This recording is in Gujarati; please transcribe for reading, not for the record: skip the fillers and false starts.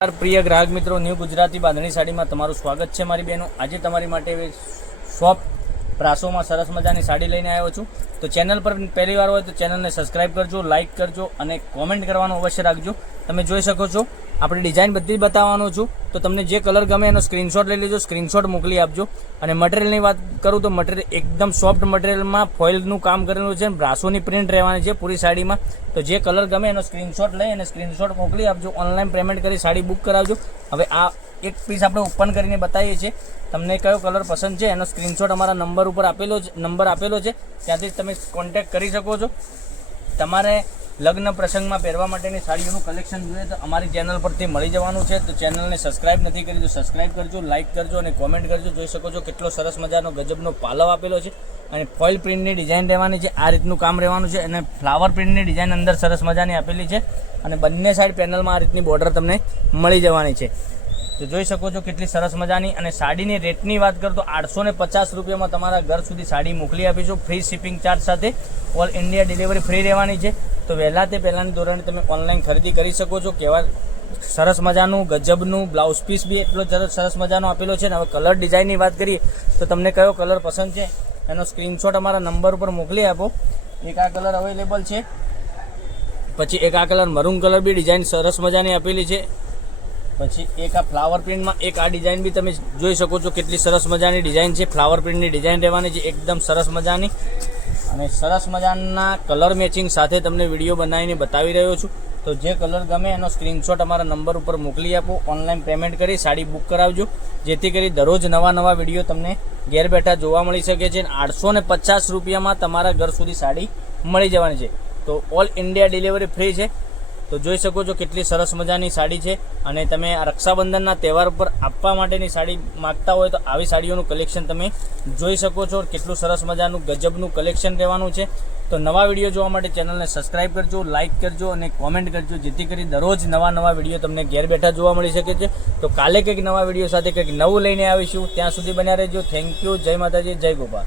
પ્રિય ગ્રાહક મિત્રો, ન્યૂ ગુજરાતી બાંધણી સાડીમાં તમારું સ્વાગત છે મારી બહેનો। આજે તમારી માટે સોફ્ટ પ્રાસોમાં સરસ મજાની સાડી લઈને આવ્યો છું। તો ચેનલ પર પહેલી વાર હોય તો ચેનલને સબસ્ક્રાઇબ કરજો, લાઇક કરજો અને કોમેન્ટ કરવાનું અવશ્ય રાખજો। તમે જોઈ શકો છો આપણી ડિઝાઇન બધી બતાવવાનો છું, તો તમને જે કલર ગમે એનો સ્ક્રીનશોટ લઈ લેજો, સ્ક્રીનશોટ મોકલી આપજો। અને મટીરિયલની વાત કરું તો મટીરિયલ એકદમ સોફ્ટ મટીરિયલમાં ફોઇલનું કામ કરેલું છે, બ્રાસોની પ્રિન્ટ રહેવાની છે પૂરી સાડીમાં। તો જે કલર ગમે એનો સ્ક્રીનશોટ લઈ અને સ્ક્રીનશોટ મોકલી આપજો, ઓનલાઈન પેમેન્ટ કરી સાડી બુક કરાવજો। હવે આ એક પીસ આપણે ઓપન કરીને બતાવીએ છીએ, તમને કયો કલર પસંદ છે એનો સ્ક્રીનશોટ અમારા નંબર ઉપર આપેલો છે, ત્યાંથી તમે કોન્ટેક્ટ કરી શકો છો। તમારે લગ્ન પ્રસંગમાં પહેરવા માટેની સાડીઓનું કલેક્શન જોઈએ તો અમારી ચેનલ પરથી મળી જવાનું છે। તો ચેનલને સબસ્ક્રાઇબ નથી કરી તો સબસ્ક્રાઇબ કરજો, લાઇક કરજો અને કોમેન્ટ કરજો। જોઈ શકો છો કેટલો સરસ મજાનો ગજબનો પાલવ આપેલો છે અને ફોઇલ પ્રિન્ટની ડિઝાઇન રહેવાની છે, આ રીતનું કામ રહેવાનું છે અને ફ્લાવર પ્રિન્ટની ડિઝાઇન અંદર સરસ મજાની આપેલી છે અને બંને સાઈડ પેનલમાં આ રીતની બોર્ડર તમને મળી જવાની છે। તો જોઈ શકો છો કેટલી સરસ મજાની। અને સાડીની રેટની વાત કરું તો 850 રૂપિયામાં તમારા ઘર સુધી સાડી મોકલી આપીશું, ફ્રી શિપિંગ ચાર્જ સાથે। ઓલ ઇન્ડિયા ડિલિવરી ફ્રી રહેવાની છે। તો વહેલા તે પહેલાંની ધોરણે તમે ઓનલાઈન ખરીદી કરી શકો છો। કેવા સરસ મજાનું ગજબનું બ્લાઉઝ પીસ બી એટલો સરસ મજાનો આપેલો છે ને। હવે કલર ડિઝાઇનની વાત કરીએ તો તમને કયો કલર પસંદ છે એનો સ્ક્રીનશોટ અમારા નંબર ઉપર મોકલી આપો। એક આ કલર અવેલેબલ છે, પછી એક આ કલર મરૂન કલર બી ડિઝાઇન સરસ મજાની આપેલી છે, પછી એક આ ફ્લાવર પ્રિન્ટમાં એક આ ડિઝાઇન બી તમે જોઈ શકો છો કેટલી સરસ મજાની ડિઝાઇન છે, ફ્લાવર પ્રિન્ટની ડિઝાઇન રહેવાની છે એકદમ સરસ મજાની। અને સરસ મજાના કલર મેચિંગ સાથે તમને વિડીયો બનાવીને બતાવી રહ્યો છું। તો જે કલર ગમે એનો સ્ક્રીનશોટ અમારા નંબર ઉપર મોકલી આપો, ઓનલાઈન પેમેન્ટ કરી સાડી બુક કરાવજો, જેથી કરી દરરોજ નવા વિડીયો તમને ઘેર બેઠા જોવા મળી શકે છે। 850 રૂપિયામાં તમારા ઘર સુધી સાડી મળી જવાની છે। તો ઓલ ઇન્ડિયા ડિલિવરી ફ્રી છે। તો જોઈ શકો છો કેટલી સરસ મજાની સાડી છે અને તમે રક્ષાબંધનના તહેવાર પર આપવા માટેની સાડી માગતા હોય તો આવી સાડીઓનું કલેક્શન તમે જોઈ શકો છો। કેટલું સરસ મજાનું ગજબનું કલેક્શન રહેવાનું છે। તો નવા વિડીયો જોવા માટે ચેનલને સબસ્ક્રાઇબ કરજો, લાઇક કરજો અને કોમેન્ટ કરજો, જેથી કરી દરરોજ નવા વિડીયો તમને ઘેર બેઠા જોવા મળી શકે છે। તો કાલે કંઈક નવા વિડીયો સાથે કંઈક નવું લઈને આવીશું, ત્યાં સુધી બન્યા રહેજો। થેન્ક યુ, જય માતાજી, જય ગોપાલ।